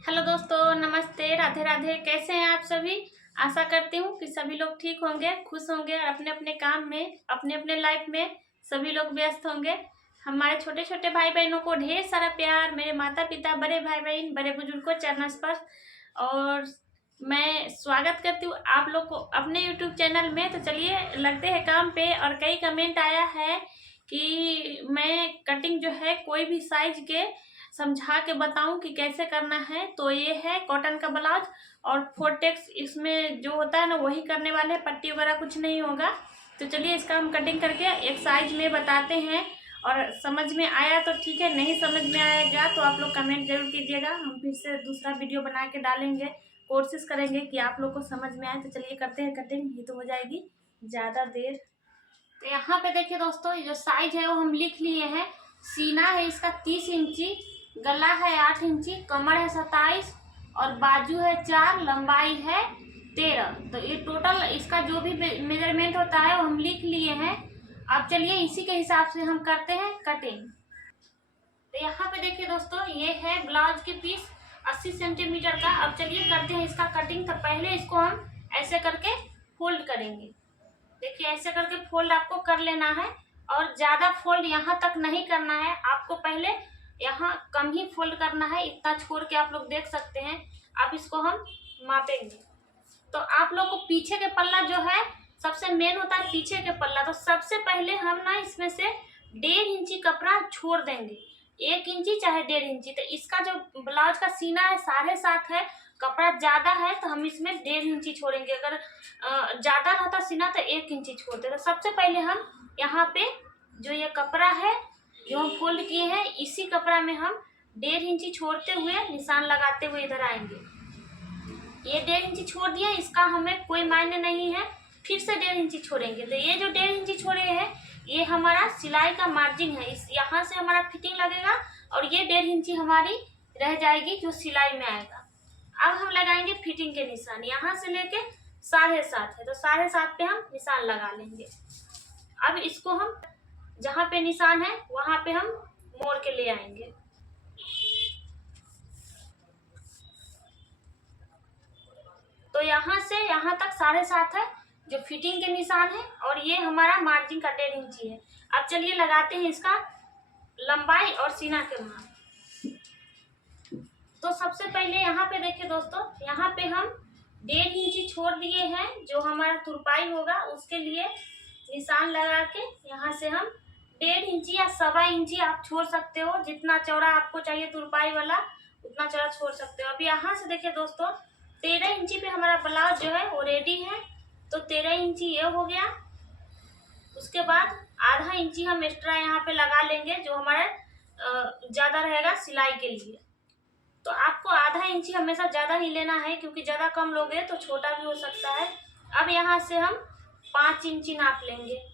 Hello दोस्तों, नमस्ते, राधे राधे। कैसे हैं आप सभी? आशा करती हूँ कि सभी लोग ठीक होंगे, खुश होंगे और अपने अपने काम में, अपने अपने लाइफ में सभी लोग व्यस्त होंगे। हमारे छोटे छोटे भाई बहनों को ढेर सारा प्यार, मेरे माता पिता, बड़े भाई बहन, बड़े बुजुर्ग को चरण स्पर्श। और मैं स्वागत करती हूँ आप लोग को अपने यूट्यूब चैनल में। तो चलिए लगते हैं काम पे। और कई कमेंट आया है कि मैं कटिंग जो है कोई भी साइज के समझा के बताऊं कि कैसे करना है। तो ये है कॉटन का ब्लाउज और फोर्टेक्स इसमें जो होता है ना वही करने वाले हैं, पट्टी वगैरह कुछ नहीं होगा। तो चलिए इसका हम कटिंग करके एक साइज में बताते हैं। और समझ में आया तो ठीक है, नहीं समझ में आएगा तो आप लोग कमेंट जरूर कीजिएगा। हम फिर से दूसरा वीडियो बना के डालेंगे, कोशिश करेंगे कि आप लोग को समझ में आए। तो चलिए करते हैं कटिंग, ये तो हो जाएगी ज़्यादा देर। तो यहाँ पे देखिए दोस्तों, ये जो साइज है वो हम लिख लिए हैं। सीना है इसका 30 इंची, गला है 8 इंची, कमर है 27 और बाजू है 4, लंबाई है 13। तो ये टोटल इसका जो भी मेजरमेंट होता है वो हम लिख लिए हैं। अब चलिए इसी के हिसाब से हम करते हैं कटिंग। तो यहाँ पे देखिए दोस्तों, ये है ब्लाउज की पीस 80 सेंटीमीटर का। अब चलिए करते हैं इसका कटिंग। तो पहले इसको हम ऐसे करके फोल्ड करेंगे। देखिए ऐसे करके फोल्ड आपको कर लेना है और ज्यादा फोल्ड यहाँ तक नहीं करना है आपको। पहले यहाँ कम ही फोल्ड करना है, इतना छोड़ के आप लोग देख सकते हैं। अब इसको हम मापेंगे। तो आप लोग को पीछे के पल्ला जो है सबसे मेन होता है, पीछे के पल्ला। तो सबसे पहले हम ना इसमें से 1.5 इंची कपड़ा छोड़ देंगे, 1 इंची चाहे 1.5 इंची। तो इसका जो ब्लाउज का सीना है 7.5 है, कपड़ा ज्यादा है तो हम इसमें 1.5 इंची छोड़ेंगे। अगर ज्यादा रहता सीना तो 1 इंची छोड़ते। तो सबसे पहले हम यहाँ पे जो ये कपड़ा है जो हम फोल्ड किए हैं, इसी कपड़ा में हम 1.5 इंची छोड़ते हुए निशान लगाते हुए इधर आएंगे। ये 1.5 इंची छोड़ दिया, इसका हमें कोई मायने नहीं है, फिर से 1.5 इंची छोड़ेंगे। तो ये जो 1.5 इंची छोड़े हैं ये हमारा सिलाई का मार्जिन है। इस यहाँ से हमारा फिटिंग लगेगा और ये 1.5 इंची हमारी रह जाएगी जो सिलाई में आएगा। अब हम लगाएंगे फिटिंग के निशान। यहाँ से लेके 7.5 है तो 7.5 पे हम निशान लगा लेंगे। अब इसको हम जहाँ पे निशान है वहां पे हम मोड़ के ले आएंगे। तो यहाँ से यहाँ तक 7.5 है जो फिटिंग के निशान है और ये हमारा मार्जिन का 1.5 इंची है। अब चलिए लगाते हैं इसका लंबाई और सीना के माप। तो सबसे पहले यहाँ पे देखिए दोस्तों, यहाँ पे हम 1.5 इंची छोड़ दिए हैं जो हमारा तुरपाई होगा, उसके लिए निशान लगा के यहाँ से हम 1.5 इंची या 1.25 इंची आप छोड़ सकते हो। जितना चौड़ा आपको चाहिए तुरपाई वाला उतना चौड़ा छोड़ सकते हो। अब यहाँ से देखिए दोस्तों, 13 इंची पे हमारा ब्लाउज जो है वो रेडी है। तो 13 इंची ये हो गया। उसके बाद आधा इंची हम एक्स्ट्रा यहाँ पे लगा लेंगे जो हमारा ज्यादा रहेगा सिलाई के लिए। तो आपको आधा इंची हमेशा ज्यादा ही लेना है, क्योंकि ज्यादा कम लोगे तो छोटा भी हो सकता है। अब यहाँ से हम 5 इंची नाप लेंगे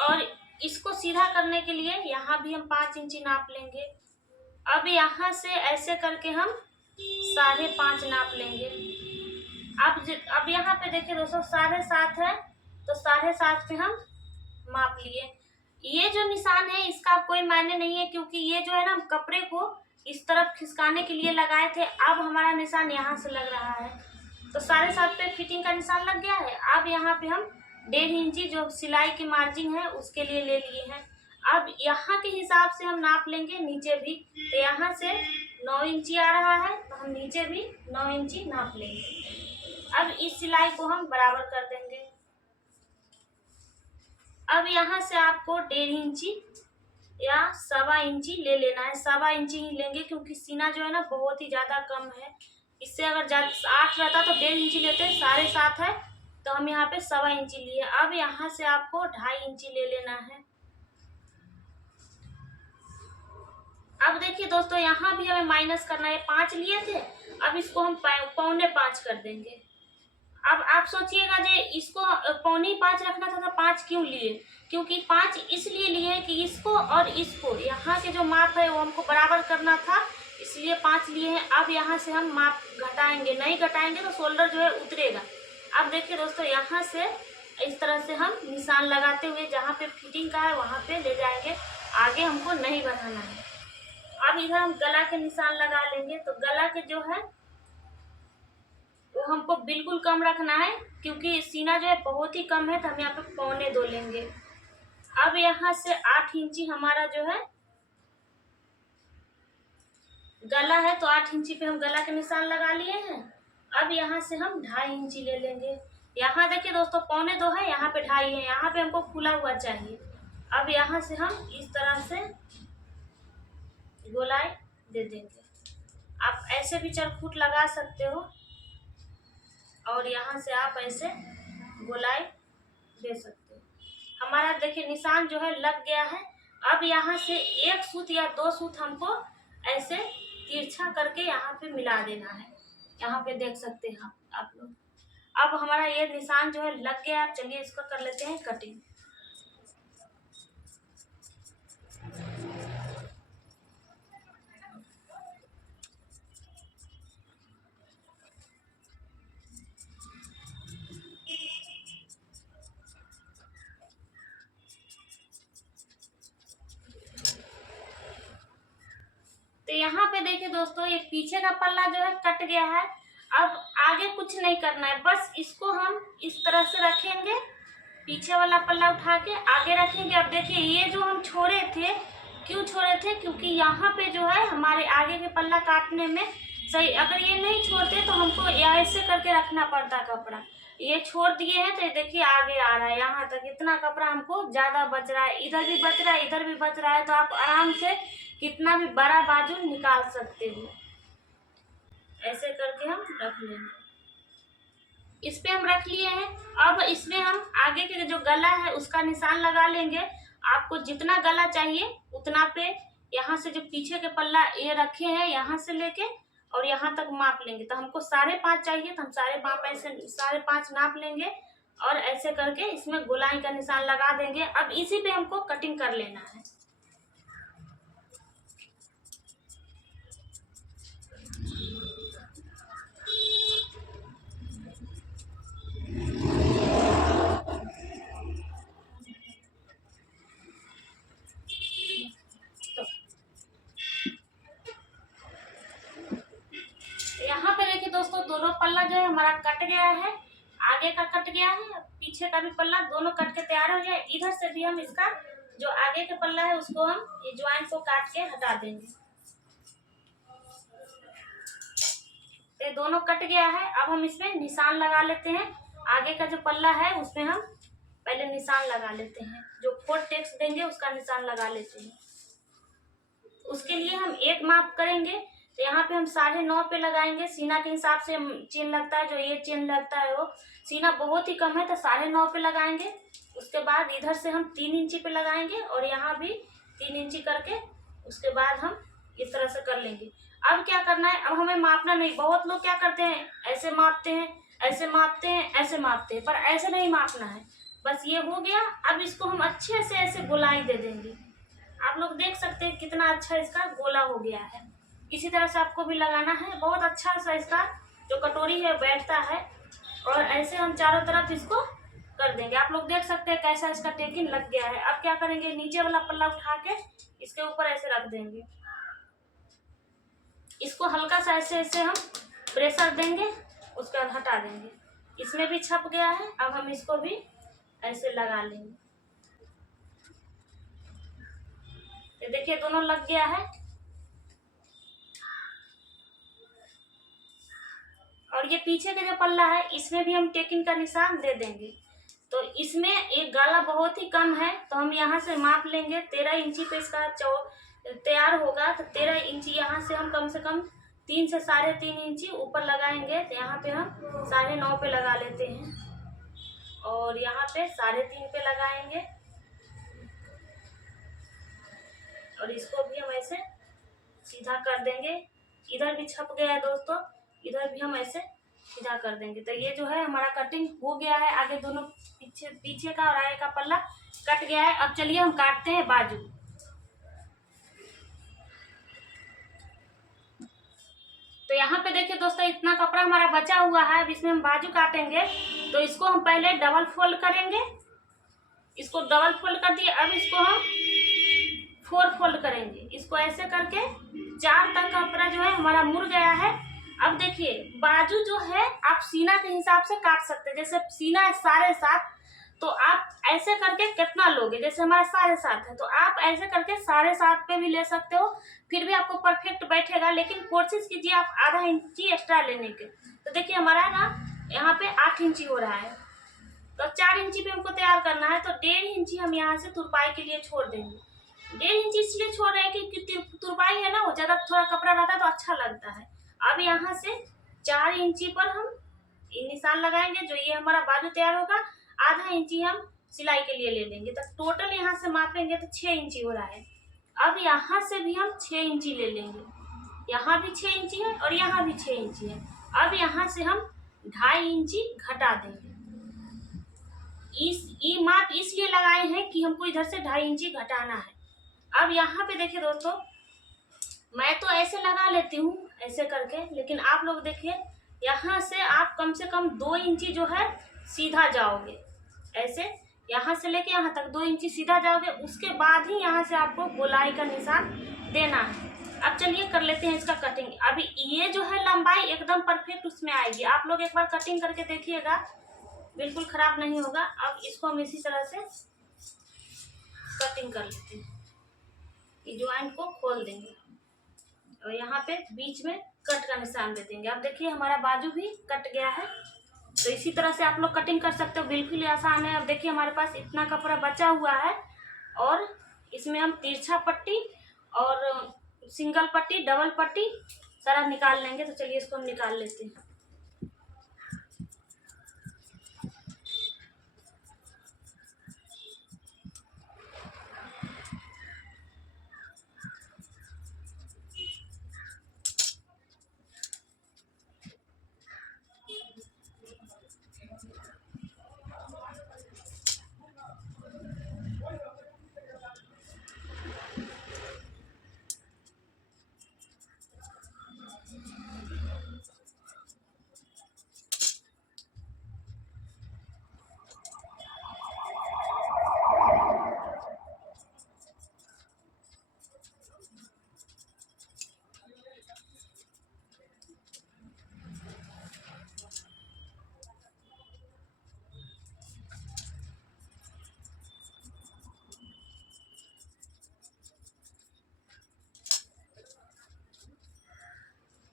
और इसको सीधा करने के लिए यहाँ भी हम 5 इंची नाप लेंगे। अब यहाँ से ऐसे करके हम 5.5 नाप लेंगे। अब यहाँ पे देखिए दोस्तों 7.5 है तो 7.5 पे हम माप लिए। ये जो निशान है इसका कोई मायने नहीं है, क्योंकि ये जो है ना कपड़े को इस तरफ खिसकाने के लिए लगाए थे। अब हमारा निशान यहाँ से लग रहा है तो 7.5 पे फिटिंग का निशान लग गया है। अब यहाँ पे हम 1.5 इंची जो सिलाई की मार्जिन है उसके लिए ले लिए हैं। अब यहाँ के हिसाब से हम नाप लेंगे नीचे भी। तो यहाँ से 9 इंची आ रहा है तो हम नीचे भी 9 इंची नाप लेंगे। अब इस सिलाई को हम बराबर कर देंगे। अब यहाँ से आपको 1.5 इंची या 1.25 इंची ले लेना है। 1.25 इंची ही लेंगे क्योंकि सीना जो है ना बहुत ही ज्यादा कम है। इससे अगर 8 रहता तो 1.5 इंची लेते, 7.5 है तो हम यहाँ पे 1.25 इंची लिए। अब यहाँ से आपको 2.5 इंची ले लेना है। अब देखिए दोस्तों, यहाँ भी हमें माइनस करना है। 5 लिए थे, अब इसको हम 5.25 कर देंगे। अब आप सोचिएगा जे इसको 5.25 रखना था तो 5 क्यों लिए? क्योंकि 5 इसलिए लिए कि इसको और इसको यहाँ के जो माप है वो हमको बराबर करना था, इसलिए 5 लिए हैं। अब यहाँ से हम माप घटाएंगे, नहीं घटाएंगे तो शोल्डर जो है उतरेगा। अब देखिए दोस्तों, यहाँ से इस तरह से हम निशान लगाते हुए जहाँ पे फिटिंग का है वहाँ पे ले जाएंगे। आगे हमको नहीं बढ़ाना है। अब इधर हम गला के निशान लगा लेंगे। तो गला के जो है वो हमको बिल्कुल कम रखना है, क्योंकि सीना जो है बहुत ही कम है, तो हम यहाँ पे 1.25 लेंगे। अब यहाँ से 8 इंची हमारा जो है गला है, तो 8 इंची पे हम गला के निशान लगा लिए हैं। अब यहाँ से हम 2.5 इंची ले लेंगे। यहाँ देखिए दोस्तों 1.25 है, यहाँ पे 2.5 है, यहाँ पे हमको खुला हुआ चाहिए। अब यहाँ से हम इस तरह से गोलाई दे देंगे। आप ऐसे भी चरखूट लगा सकते हो और यहाँ से आप ऐसे गोलाई दे सकते हो। हमारा देखिए निशान जो है लग गया है। अब यहाँ से 1 सूत या 2 सूत हमको ऐसे तिरछा करके यहाँ पे मिला देना है। यहाँ पे देख सकते हैं आप लोग। अब हमारा ये निशान जो है लग गया। चलिए इसको कर लेते हैं कटिंग। तो यहाँ पे देखिए दोस्तों, ये पीछे का पल्ला जो है कट गया है। अब आगे कुछ नहीं करना है, बस इसको हम इस तरह से रखेंगे, पीछे वाला पल्ला उठा के आगे रखेंगे। अब देखिए ये जो हम छोड़े थे, क्यों छोड़े थे? क्योंकि यहाँ पे जो है हमारे आगे के पल्ला काटने में सही, अगर ये नहीं छोड़ते तो हमको ऐसे करके रखना पड़ता कपड़ा। ये छोड़ दिए हैं तो देखिए आगे आ रहा है, यहाँ तक इतना कपड़ा हमको ज़्यादा बच रहा है, इधर भी बच रहा है, इधर भी बच रहा है। तो आप आराम से कितना भी बड़ा बाजू निकाल सकते हो। ऐसे करके हम रख लेंगे। इस पे हम रख लिए हैं। अब इसमें हम आगे के जो गला है उसका निशान लगा लेंगे। आपको जितना गला चाहिए उतना पे यहाँ से जो पीछे के पल्ला ये रखे हैं, यहाँ से लेके और यहाँ तक माप लेंगे। तो हमको 5.5 चाहिए, तो हम 5.5 नाप लेंगे और ऐसे करके इसमें गोलाई का निशान लगा देंगे। अब इसी पे हमको कटिंग कर लेना है। यहाँ पे देखिए दोस्तों, दोनों पल्ला जो है हमारा कट गया है, आगे का कट गया है, पीछे का भी पल्ला दोनों कट के तैयार हो गया। इधर से भी हम इसका जो आगे का पल्ला है उसको हम ये ज्वाइंट को काट के हटा देंगे। ये दोनों कट गया है। अब हम इसमें निशान लगा लेते हैं। आगे का जो पल्ला है उसमें हम पहले निशान लगा लेते हैं, जो 4 टेक्स देंगे उसका निशान लगा लेते हैं। उसके लिए हम एक माप करेंगे। तो यहाँ पे हम 9.5 पे लगाएंगे। सीना के हिसाब से चेन लगता है, जो ये चेन लगता है वो सीना बहुत ही कम है तो 9.5 पे लगाएंगे। उसके बाद इधर से हम 3 इंची पे लगाएंगे और यहाँ भी 3 इंची करके उसके बाद हम इस तरह से कर लेंगे। अब क्या करना है, अब हमें मापना नहीं। बहुत लोग क्या करते हैं, ऐसे मापते हैं, ऐसे मापते हैं, ऐसे मापते हैं, पर ऐसे नहीं मापना है। बस ये हो गया। अब इसको हम अच्छे से ऐसे गोलाई दे देंगे। आप लोग देख सकते हैं कितना अच्छा इसका गोला हो गया है। इसी तरह से आपको भी लगाना है। बहुत अच्छा सा इसका जो कटोरी है बैठता है और ऐसे हम चारों तरफ इसको कर देंगे। आप लोग देख सकते हैं कैसा इसका टेकिंग लग गया है। अब क्या करेंगे, नीचे वाला पल्ला उठा के इसके ऊपर ऐसे रख देंगे। इसको हल्का सा ऐसे ऐसे हम प्रेशर देंगे, उसके बाद हटा देंगे। इसमें भी छप गया है। अब हम इसको भी ऐसे लगा लेंगे। ये देखिए दोनों लग गया है। और ये पीछे का जो पल्ला है इसमें भी हम टेकिंग का निशान दे देंगे। तो इसमें एक गाला बहुत ही कम है, तो हम यहाँ से माप लेंगे। 13 इंची पे इसका तैयार होगा। तो 13 इंची यहाँ से हम कम से कम 3 से 3.5 इंची ऊपर लगाएंगे। तो यहाँ पे हम 9.5 पे लगा लेते हैं और यहाँ पे 3.5 पे लगाएंगे और इसको भी हम ऐसे सीधा कर देंगे। इधर भी छप गया है दोस्तों, इधर भी हम ऐसे सीधा कर देंगे। तो ये जो है हमारा कटिंग हो गया है। आगे दोनों पीछे का और आगे का पल्ला कट गया है। अब चलिए हम काटते हैं बाजू। तो यहाँ पे देखिए दोस्तों, इतना कपड़ा हमारा बचा हुआ है। अब इसमें हम बाजू काटेंगे। तो इसको हम पहले डबल फोल्ड करेंगे। इसको डबल फोल्ड कर दिए। अब इसको हम 4 फोल्ड करेंगे। इसको ऐसे करके 4 तक का कपड़ा जो है हमारा मुड़ गया है। अब देखिए बाजू जो है आप सीना के हिसाब से काट सकते हैं। जैसे सीना है 7.5, तो आप ऐसे करके कितना लोगे, जैसे हमारा 7.5 है तो आप ऐसे करके 7.5 पे भी ले सकते हो, फिर भी आपको परफेक्ट बैठेगा। लेकिन कोशिश कीजिए आप आधा इंची एक्स्ट्रा लेने के। तो देखिए हमारा ना यहाँ पे 8 इंची हो रहा है, तो 4 इंची पे हमको तैयार करना है, तो 1.5 इंची हम यहाँ से तुरपाई के लिए छोड़ देंगे। 1.5 इंची इसलिए छोड़ रहे हैं कि तुरपाई है ना, वो ज्यादा थोड़ा कपड़ा रहता है तो अच्छा लगता है। अब यहाँ से 4 इंची पर हम निशान लगाएंगे, जो ये हमारा बाजू तैयार होगा। आधा इंची हम सिलाई के लिए ले लेंगे, तो टोटल यहाँ से मापेंगे तो 6 इंची हो रहा है। अब यहाँ से भी हम 6 इंची ले लेंगे, यहाँ भी 6 इंची है और यहाँ भी 6 इंची है। अब यहाँ से हम 2.5 इंची घटा देंगे। ये माप इसलिए लगाए हैं कि हमको इधर से 2.5 इंची घटाना है। अब यहाँ पे देखिए दोस्तों, मैं तो ऐसे लगा लेती हूँ ऐसे करके, लेकिन आप लोग देखिए यहाँ से आप कम से कम 2 इंची जो है सीधा जाओगे, ऐसे यहाँ से लेके यहाँ तक 2 इंची सीधा जाओगे। उसके बाद ही यहाँ से आपको गोलाई का निशान देना है। अब चलिए कर लेते हैं इसका कटिंग। अभी ये जो है लंबाई एकदम परफेक्ट उसमें आएगी। आप लोग एक बार कटिंग करके देखिएगा, बिल्कुल खराब नहीं होगा। अब इसको हम इसी तरह से कटिंग कर लेते हैं। ये ज्वाइंट को खोल देंगे और यहाँ पे बीच में कट का निशान दे देंगे। अब देखिए हमारा बाजू भी कट गया है। तो इसी तरह से आप लोग कटिंग कर सकते हो, बिल्कुल आसान है। अब देखिए हमारे पास इतना कपड़ा बचा हुआ है और इसमें हम तिरछा पट्टी और सिंगल पट्टी, डबल पट्टी सारा निकाल लेंगे। तो चलिए इसको हम निकाल लेते हैं।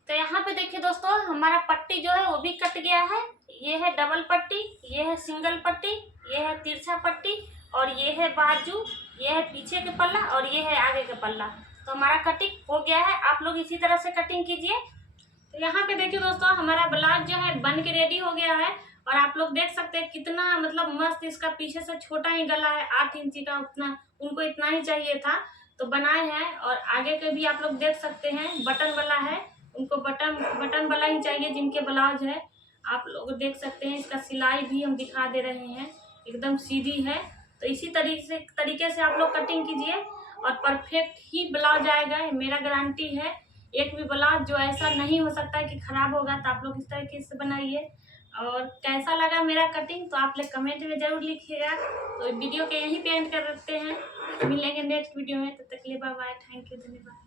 तो यहाँ पे देखिए दोस्तों, हमारा पट्टी जो है वो भी कट गया है। ये है डबल पट्टी, ये है सिंगल पट्टी, ये है तिरछा पट्टी और ये है बाजू, ये है पीछे के पल्ला और ये है आगे के पल्ला। तो हमारा कटिंग हो गया है। आप लोग इसी तरह से कटिंग कीजिए। तो यहाँ पे देखिए दोस्तों, हमारा ब्लाउज जो है बन के रेडी हो गया है और आप लोग देख सकते हैं कितना मतलब मस्त इसका पीछे से छोटा ही गला है, 8 इंची का। उतना उनको इतना ही चाहिए था तो बनाए हैं। और आगे के भी आप लोग देख सकते हैं बटन वाला है, उनको बटन वाला ही चाहिए जिनके ब्लाउज है। आप लोग देख सकते हैं इसका सिलाई भी हम दिखा दे रहे हैं, एकदम सीधी है। तो इसी तरीके से आप लोग कटिंग कीजिए और परफेक्ट ही ब्लाउज आएगा, मेरा गारंटी है। एक भी ब्लाउज जो ऐसा नहीं हो सकता है कि खराब होगा। तो आप लोग इस तरीके से बनाइए। और कैसा लगा मेरा कटिंग तो आप लोग कमेंट में जरूर लिखिएगा। तो वीडियो के यहीं पे एंड कर रखते हैं, मिलेंगे नेक्स्ट वीडियो में। तब तक के लिए बाय बाय, थैंक यू, धन्यवाद।